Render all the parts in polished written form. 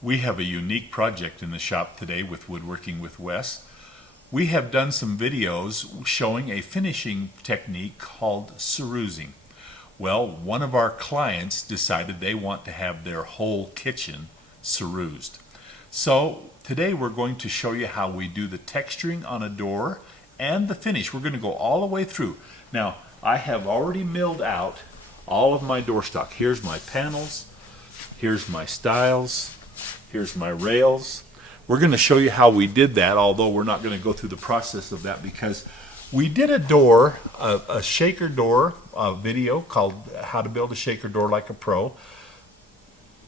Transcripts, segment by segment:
We have a unique project in the shop today with Woodworking with Wes. We have done some videos showing a finishing technique called cerusing. Well, one of our clients decided they want to have their whole kitchen cerused. So today we're going to show you how we do the texturing on a door and the finish. We're going to go all the way through. Now, I have already milled out all of my door stock. Here's my panels, here's my stiles, here's my rails. We're going to show you how we did that, although we're not going to go through the process of that because we did a door, a shaker door video called How to Build a Shaker Door Like a Pro.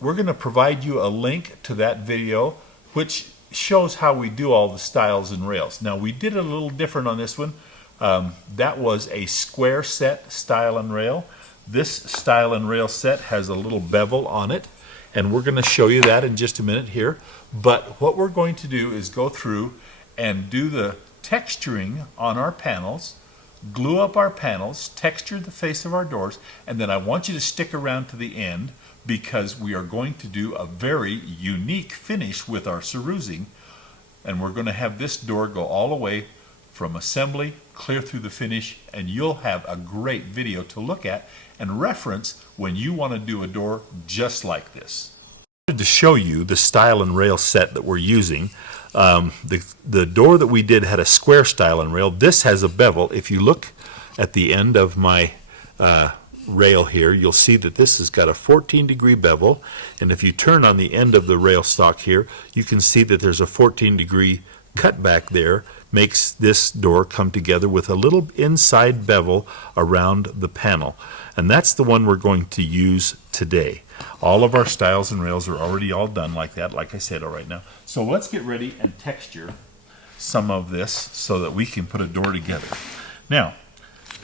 We're going to provide you a link to that video which shows how we do all the stiles and rails. Now we did it a little different on this one. That was a square set stile and rail. This stile and rail set has a little bevel on it, and we're going to show you that in just a minute here. But what we're going to do is go through and do the texturing on our panels, glue up our panels, texture the face of our doors, and then I want you to stick around to the end because we are going to do a very unique finish with our cerusing, and we're going to have this door go all the way from assembly clear through the finish, and you'll have a great video to look at and reference when you want to do a door just like this. I wanted to show you the stile and rail set that we're using. The door that we did had a square stile and rail. This has a bevel. If you look at the end of my rail here, you'll see that this has got a 14-degree bevel, and if you turn on the end of the rail stock here, you can see that there's a 14-degree cut back there. Makes this door come together with a little inside bevel around the panel, and that's the one we're going to use today. All of our stiles and rails are already all done like that, like I said, all right now. So let's get ready and texture some of this so that we can put a door together. Now,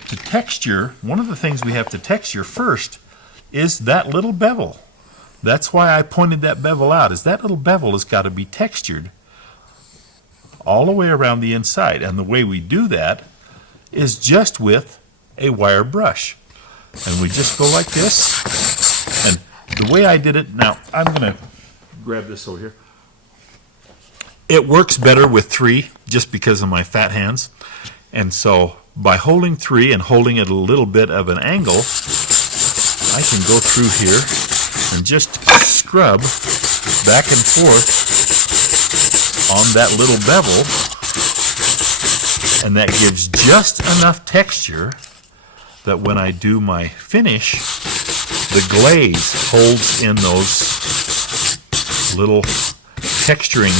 to texture, one of the things we have to texture first is that little bevel. That's why I pointed that bevel out, is that little bevel has got to be textured all the way around the inside, and the way we do that is just with a wire brush, and we just go like this. And the way I did it, now I'm going to grab this over here. It works better with 3 just because of my fat hands, and so by holding 3 and holding it a little bit of an angle, I can go through here and just scrub back and forth on that little bevel, and that gives just enough texture that when I do my finish, the glaze holds in those little texturing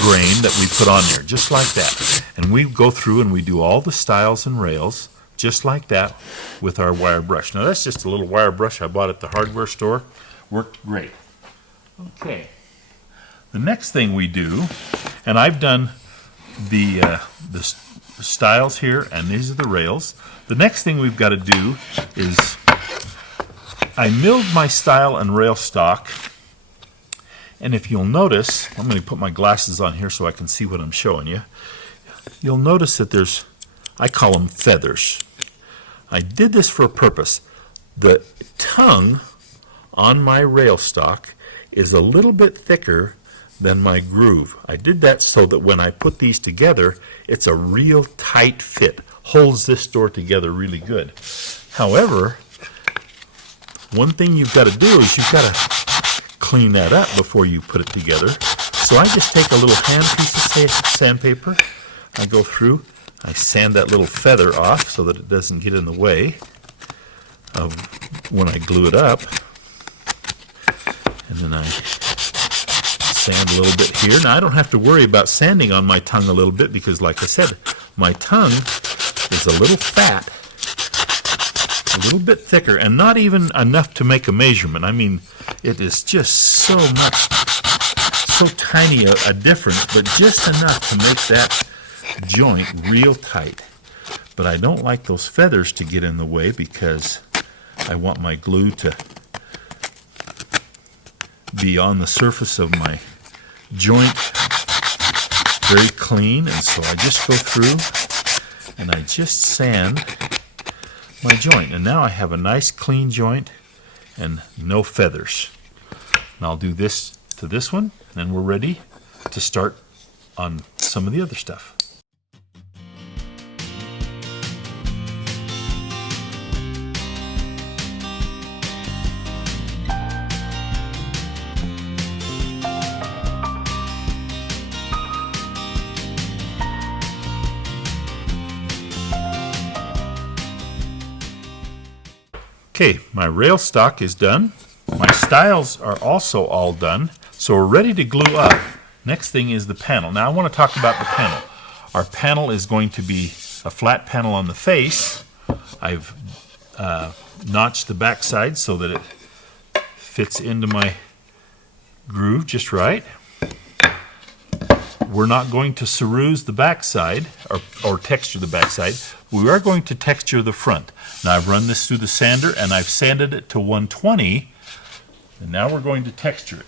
grain that we put on there, just like that. And we go through and we do all the stiles and rails just like that with our wire brush. Now that's just a little wire brush I bought at the hardware store. Worked great. Okay. The next thing we do, and I've done the stiles here, and these are the rails. The next thing we've got to do is I milled my stile and rail stock, and if you'll notice, I'm going to put my glasses on here so I can see what I'm showing you. You'll notice that there's, I call them feathers. I did this for a purpose. The tongue on my rail stock is a little bit thicker than my groove. I did that so that when I put these together, it's a real tight fit. Holds this door together really good. However, one thing you've got to do is you've got to clean that up before you put it together. So I just take a little hand piece of sandpaper, I go through, I sand that little feather off so that it doesn't get in the way of when I glue it up, and then I sand a little bit here. Now I don't have to worry about sanding on my tongue a little bit because, like I said, my tongue is a little fat, a little bit thicker, and not even enough to make a measurement. I mean, it is just so much, so tiny a difference, but just enough to make that joint real tight. But I don't like those feathers to get in the way because I want my glue to be on the surface of my joint very clean, and so I just go through and I just sand my joint, and now I have a nice clean joint and no feathers. And I'll do this to this one, and then we're ready to start on some of the other stuff. Okay, my rail stock is done. My stiles are also all done, so we're ready to glue up. Next thing is the panel. Now I want to talk about the panel. Our panel is going to be a flat panel on the face. I've notched the back side so that it fits into my groove just right. We're not going to ceruse the back side or texture the back side. We are going to texture the front. Now I've run this through the sander and I've sanded it to 120, and now we're going to texture it.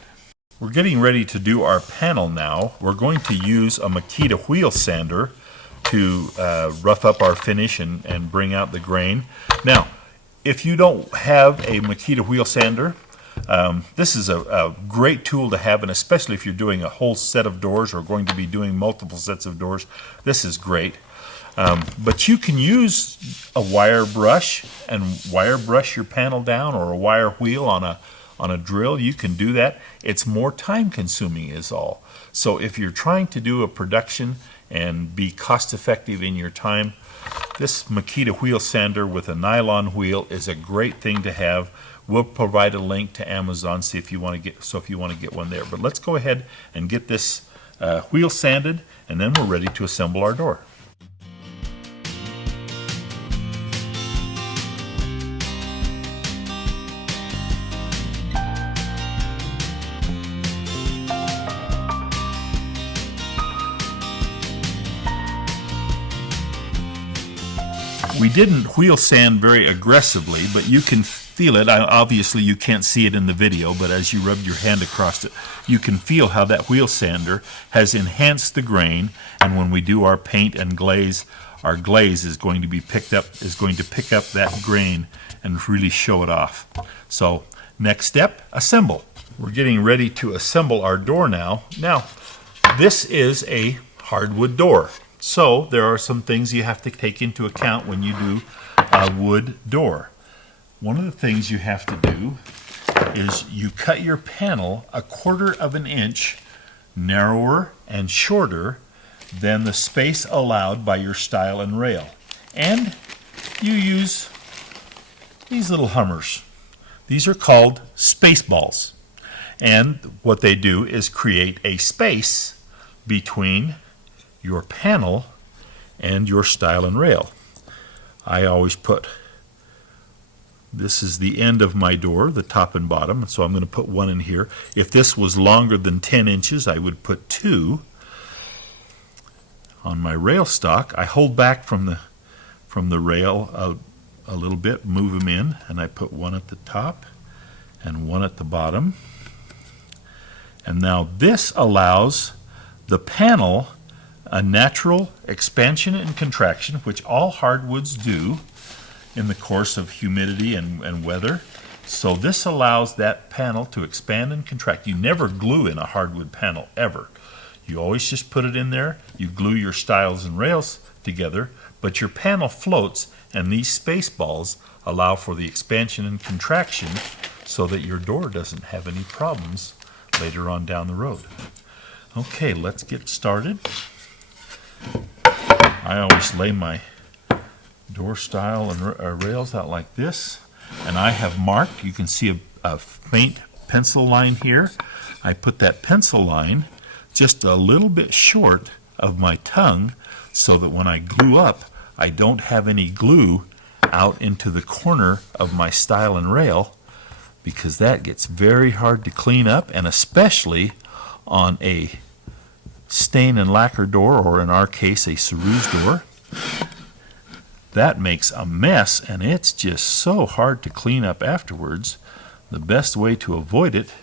We're getting ready to do our panel now. We're going to use a Makita wheel sander to rough up our finish and bring out the grain. Now, if you don't have a Makita wheel sander, this is a great tool to have, and especially if you're doing a whole set of doors or going to be doing multiple sets of doors, this is great. But you can use a wire brush and wire brush your panel down, or a wire wheel on a drill. You can do that. It's more time consuming is all. So if you're trying to do a production and be cost effective in your time, this Makita wheel sander with a nylon wheel is a great thing to have. We'll provide a link to Amazon if you want to get one there. But let's go ahead and get this wheel sanded, and then we're ready to assemble our door. We didn't wheel sand very aggressively, but you can feel it. Obviously you can't see it in the video, but as you rub your hand across it, you can feel how that wheel sander has enhanced the grain, and when we do our paint and glaze, our glaze is going to pick up that grain and really show it off. So next step, assemble. We're getting ready to assemble our door now. Now, this is a hardwood door. So there are some things you have to take into account when you do a wood door. One of the things you have to do is you cut your panel 1/4 of an inch narrower and shorter than the space allowed by your stile and rail. And you use these little hummers. These are called space balls. And what they do is create a space between your panel and your stile and rail. I always put, this is the end of my door, the top and bottom, so I'm going to put one in here. If this was longer than 10 inches, I would put 2. On my rail stock, I hold back from the rail a little bit, move them in, and I put 1 at the top and 1 at the bottom. And now this allows the panel a natural expansion and contraction, which all hardwoods do in the course of humidity and weather. So this allows that panel to expand and contract. You never glue in a hardwood panel, ever. You always just put it in there, you glue your stiles and rails together, but your panel floats, and these space balls allow for the expansion and contraction so that your door doesn't have any problems later on down the road. Okay, let's get started. I always lay my door stile and rails out like this, and I have marked, you can see a faint pencil line here. I put that pencil line just a little bit short of my tongue so that when I glue up, I don't have any glue out into the corner of my stile and rail, because that gets very hard to clean up, and especially on a stain and lacquer door, or in our case a ceruse door. That makes a mess, and it's just so hard to clean up afterwards. The best way to avoid it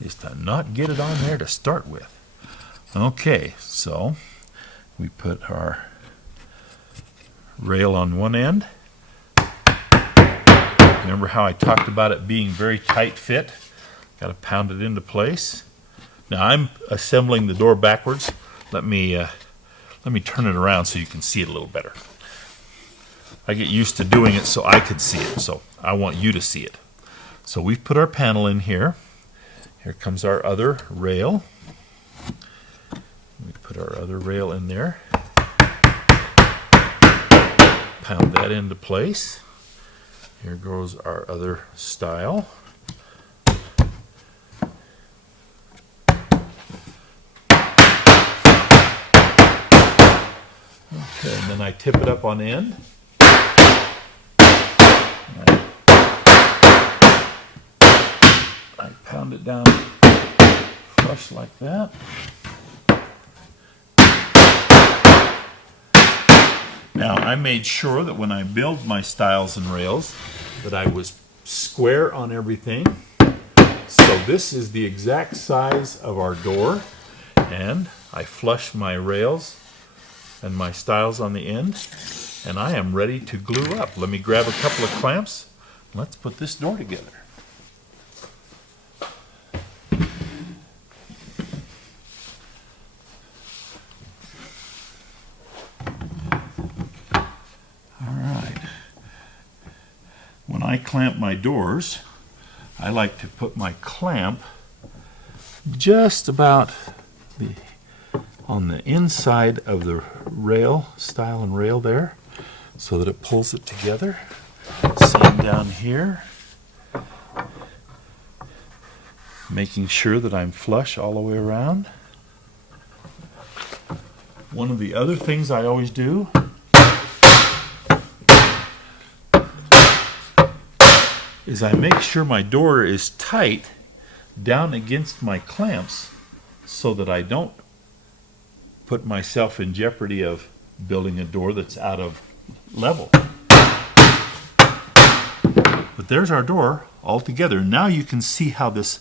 is to not get it on there to start with. Okay, so we put our rail on one end. Remember how I talked about it being very tight fit? Got to pound it into place. Now I'm assembling the door backwards. Let me turn it around so you can see it a little better. I get used to doing it so I could see it, so I want you to see it. So we've put our panel in here. Here comes our other rail. We put our other rail in there. Pound that into place. Here goes our other stile. Okay, and then I tip it up on end. I pound it down flush like that. Now I made sure that when I build my stiles and rails that I was square on everything. So this is the exact size of our door, and I flush my rails and my stiles on the end, and I am ready to glue up. Let me grab a couple of clamps. Let's put this door together. When I clamp my doors, I like to put my clamp just about on the inside of the rail, stile and rail there, so that it pulls it together. Same down here, making sure that I'm flush all the way around. One of the other things I always do is I make sure my door is tight down against my clamps so that I don't put myself in jeopardy of building a door that's out of level. But there's our door all together. Now you can see how this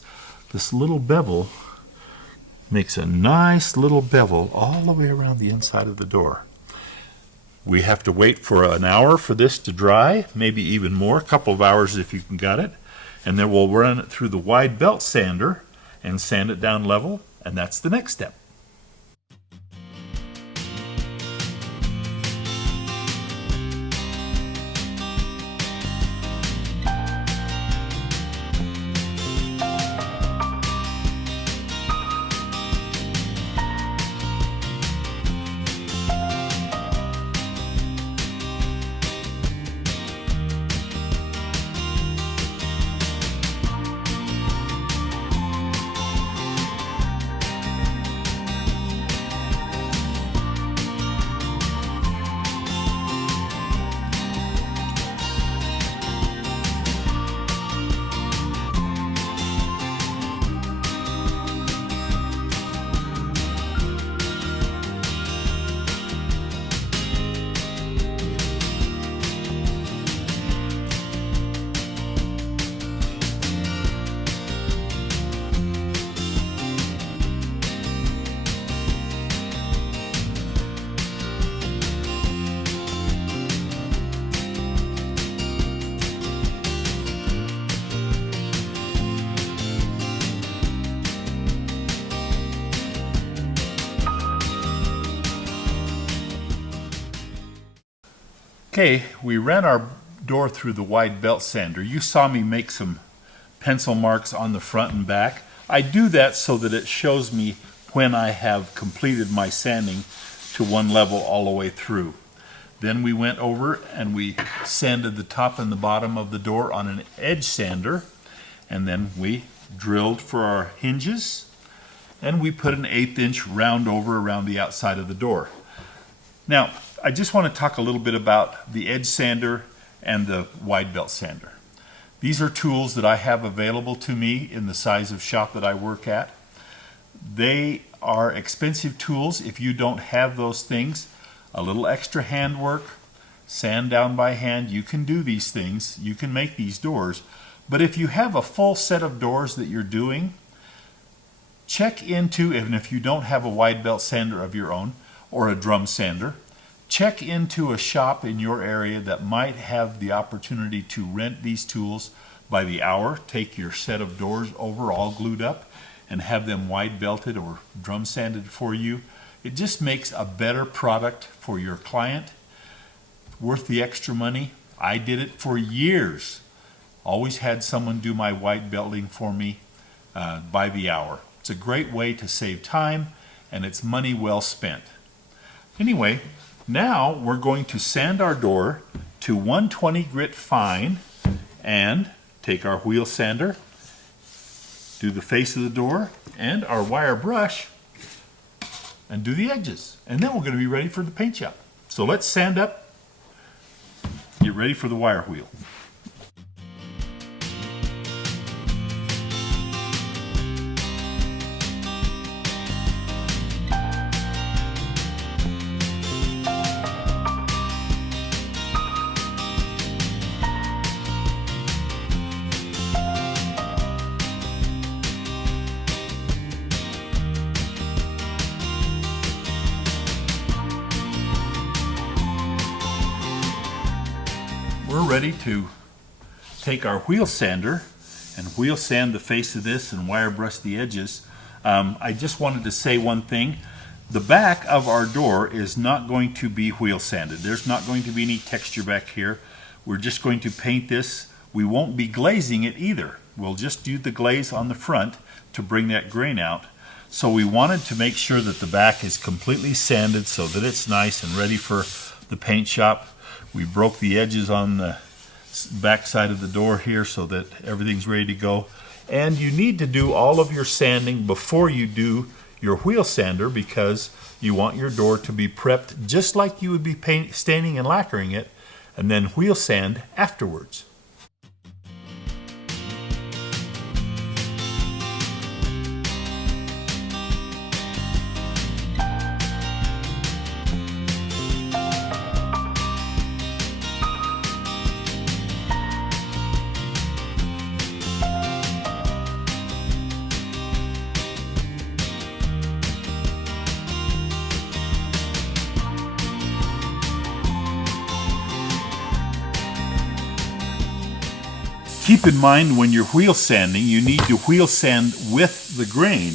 little bevel makes a nice little bevel all the way around the inside of the door. We have to wait for an hour for this to dry, maybe even more, a couple of hours if you can get it. And then we'll run it through the wide belt sander and sand it down level, and that's the next step. Okay, we ran our door through the wide belt sander. You saw me make some pencil marks on the front and back. I do that so that it shows me when I have completed my sanding to one level all the way through. Then we went over and we sanded the top and the bottom of the door on an edge sander, and then we drilled for our hinges, and we put an 1/8 inch round over around the outside of the door. Now, I just want to talk a little bit about the edge sander and the wide belt sander. These are tools that I have available to me in the size of shop that I work at. They are expensive tools if you don't have those things. A little extra handwork, sand down by hand, you can do these things, you can make these doors. But if you have a full set of doors that you're doing, check into, and if you don't have a wide belt sander of your own or a drum sander, check into a shop in your area that might have the opportunity to rent these tools by the hour. Take your set of doors over all glued up and have them wide belted or drum sanded for you. It just makes a better product for your client, worth the extra money. I did it for years. Always had someone do my wide belting for me by the hour. It's a great way to save time, and it's money well spent. Anyway, now we're going to sand our door to 120 grit fine and take our wheel sander, do the face of the door and our wire brush, and do the edges. And then we're going to be ready for the paint job. So let's sand up, get ready for the wire wheel. We're ready to take our wheel sander and wheel sand the face of this and wire brush the edges. I just wanted to say one thing. The back of our door is not going to be wheel sanded. There's not going to be any texture back here. We're just going to paint this. We won't be glazing it either. We'll just do the glaze on the front to bring that grain out. So we wanted to make sure that the back is completely sanded so that it's nice and ready for the paint shop. We broke the edges on the back side of the door here so that everything's ready to go. And you need to do all of your sanding before you do your wheel sander, because you want your door to be prepped just like you would be staining and lacquering it, and then wheel sand afterwards. Keep in mind when you're wheel sanding, you need to wheel sand with the grain,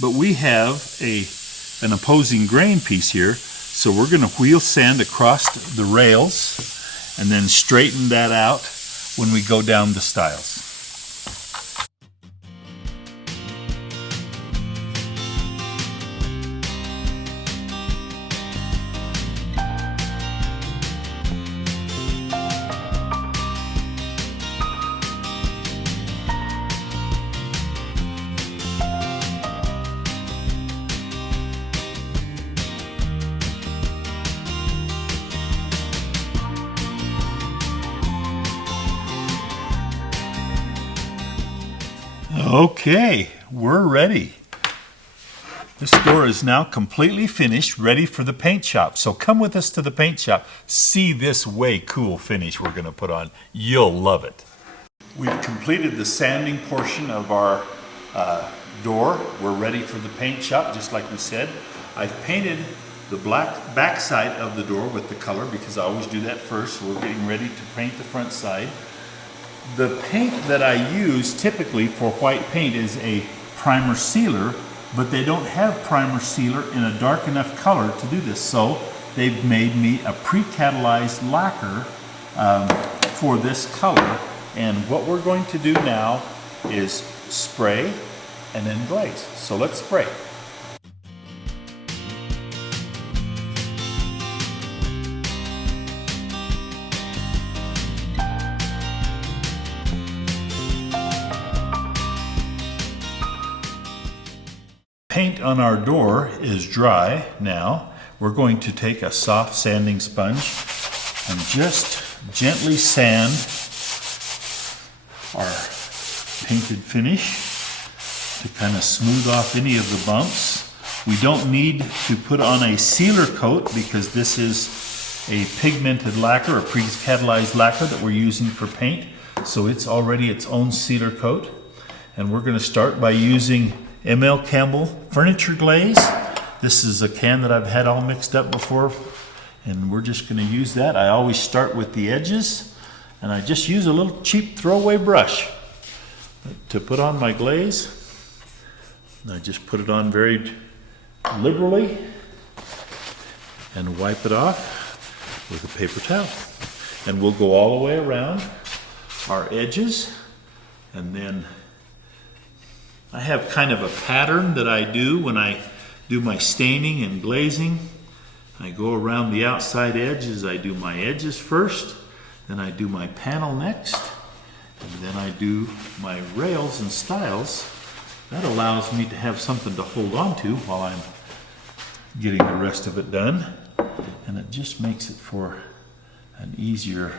but we have an opposing grain piece here, so we're going to wheel sand across the rails and then straighten that out when we go down the stiles. Okay, we're ready. This door is now completely finished, ready for the paint shop. So come with us to the paint shop. See this way cool finish we're going to put on. You'll love it. We've completed the sanding portion of our door. We're ready for the paint shop, just like we said. I've painted the black back side of the door with the color because I always do that first. So we're getting ready to paint the front side. The paint that I use typically for white paint is a primer sealer, but they don't have primer sealer in a dark enough color to do this. So they've made me a pre-catalyzed lacquer for this color. And what we're going to do now is spray and then glaze. So let's spray. Paint on our door is dry now. We're going to take a soft sanding sponge and just gently sand our painted finish to kind of smooth off any of the bumps. We don't need to put on a sealer coat because this is a pigmented lacquer, a pre-catalyzed lacquer that we're using for paint. So it's already its own sealer coat. And we're going to start by using Campbell furniture glaze. This is a can that I've had all mixed up before, and we're just going to use that. I always start with the edges, and I just use a little cheap throwaway brush to put on my glaze. And I just put it on very liberally and wipe it off with a paper towel. And we'll go all the way around our edges, and then I have kind of a pattern that I do when I do my staining and glazing. I go around the outside edges. I do my edges first, then I do my panel next, and then I do my rails and stiles. That allows me to have something to hold on to while I'm getting the rest of it done, and it just makes it for an easier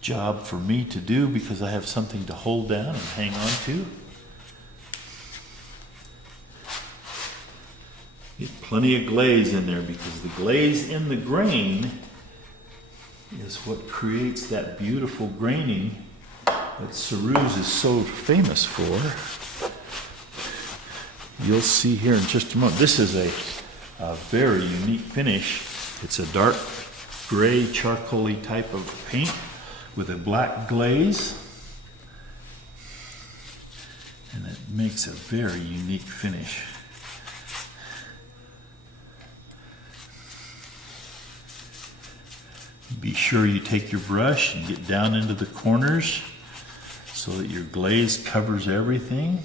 job for me to do because I have something to hold down and hang on to. Get plenty of glaze in there because the glaze in the grain is what creates that beautiful graining that ceruse is so famous for. You'll see here in just a moment. This is a very unique finish. It's a dark gray charcoaly type of paint with a black glaze, and it makes a very unique finish. Be sure you take your brush and get down into the corners so that your glaze covers everything.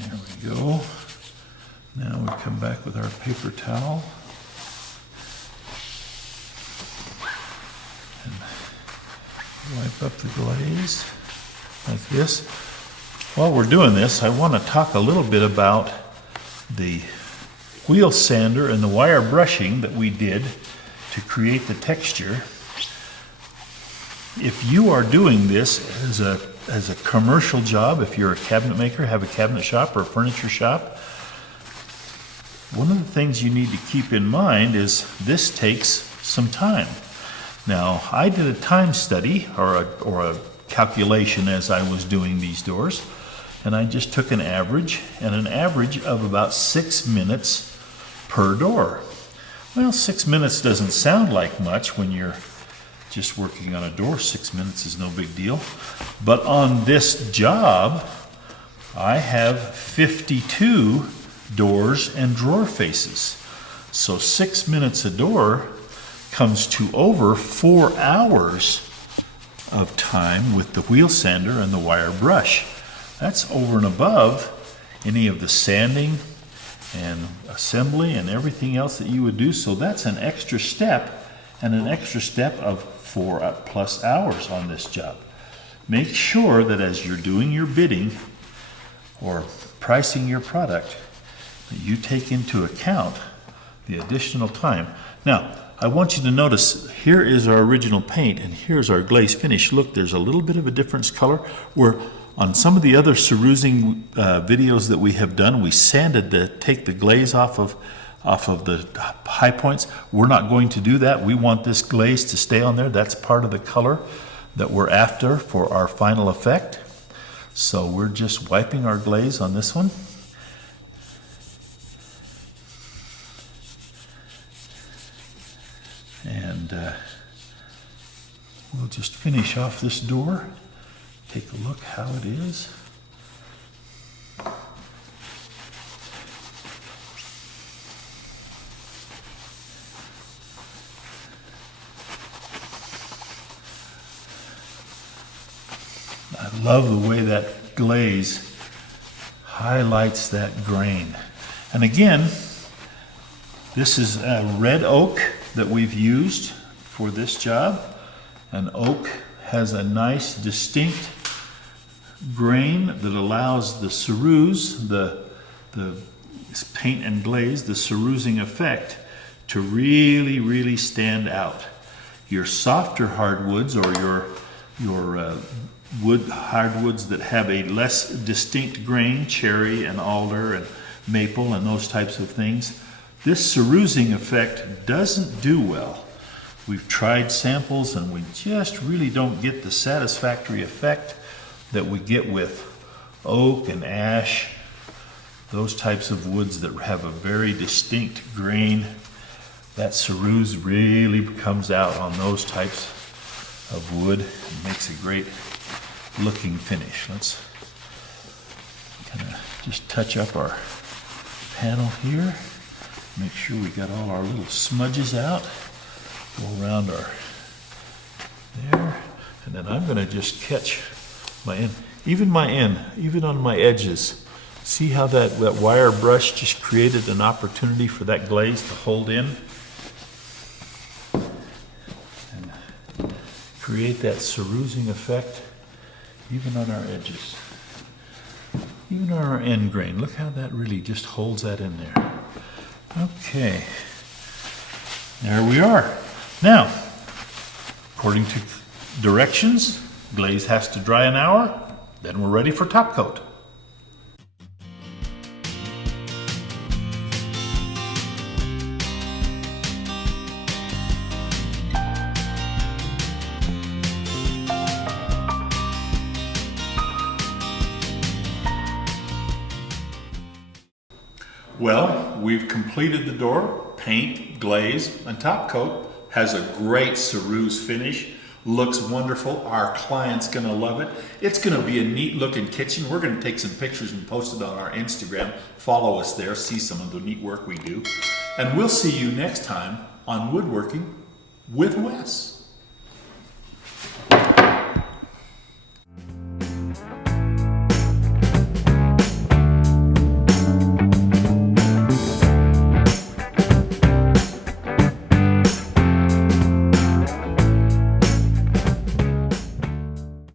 There we go. Now we come back with our paper towel and wipe up the glaze like this. While we're doing this, I want to talk a little bit about the wheel sander and the wire brushing that we did to create the texture. If you are doing this as a commercial job, if you're a cabinet maker, have a cabinet shop or a furniture shop, one of the things you need to keep in mind is this takes some time. Now, I did a time study or a calculation as I was doing these doors, and I just took an average of about 6 minutes per door. Well, 6 minutes doesn't sound like much when you're just working on a door. 6 minutes is no big deal. But on this job, I have 52 doors and drawer faces. So 6 minutes a door comes to over 4 hours of time with the wheel sander and the wire brush. That's over and above any of the sanding and assembly and everything else that you would do. So that's an extra step, and an extra step of 4+ hours on this job. Make sure that as you're doing your bidding or pricing your product, that you take into account the additional time. Now, I want you to notice, here is our original paint and here's our glaze finish. Look, there's a little bit of a difference color, where on some of the other cerusing videos that we have done, we sanded to take the glaze off of the high points. We're not going to do that. We want this glaze to stay on there. That's part of the color that we're after for our final effect. So we're just wiping our glaze on this one. And we'll just finish off this door. Take a look how it is. I love the way that glaze highlights that grain. And again, this is a red oak that we've used for this job. An oak has a nice distinct grain that allows the ceruse, the paint and glaze, the cerusing effect, to really stand out. Your softer hardwoods, or your wood hardwoods that have a less distinct grain, cherry and alder and maple and those types of things, this cerusing effect doesn't do well. We've tried samples and we just really don't get the satisfactory effect that we get with oak and ash, those types of woods that have a very distinct grain. That ceruse really comes out on those types of wood and makes a great looking finish. Let's kind of just touch up our panel here. Make sure we got all our little smudges out. Go around our there, and then I'm going to just catch my end, even on my edges. See how that wire brush just created an opportunity for that glaze to hold in and create that cerusing effect even on our edges, even on our end grain. Look how that really just holds that in there. Okay, there we are. Now, according to directions, glaze has to dry an hour, then we're ready for top coat. Well, we've completed the door, paint, glaze, and top coat. Has a great ceruse finish, looks wonderful. Our client's gonna love it. It's gonna be a neat looking kitchen. We're gonna take some pictures and post it on our Instagram. Follow us there, see some of the neat work we do. And we'll see you next time on Woodworking with Wes.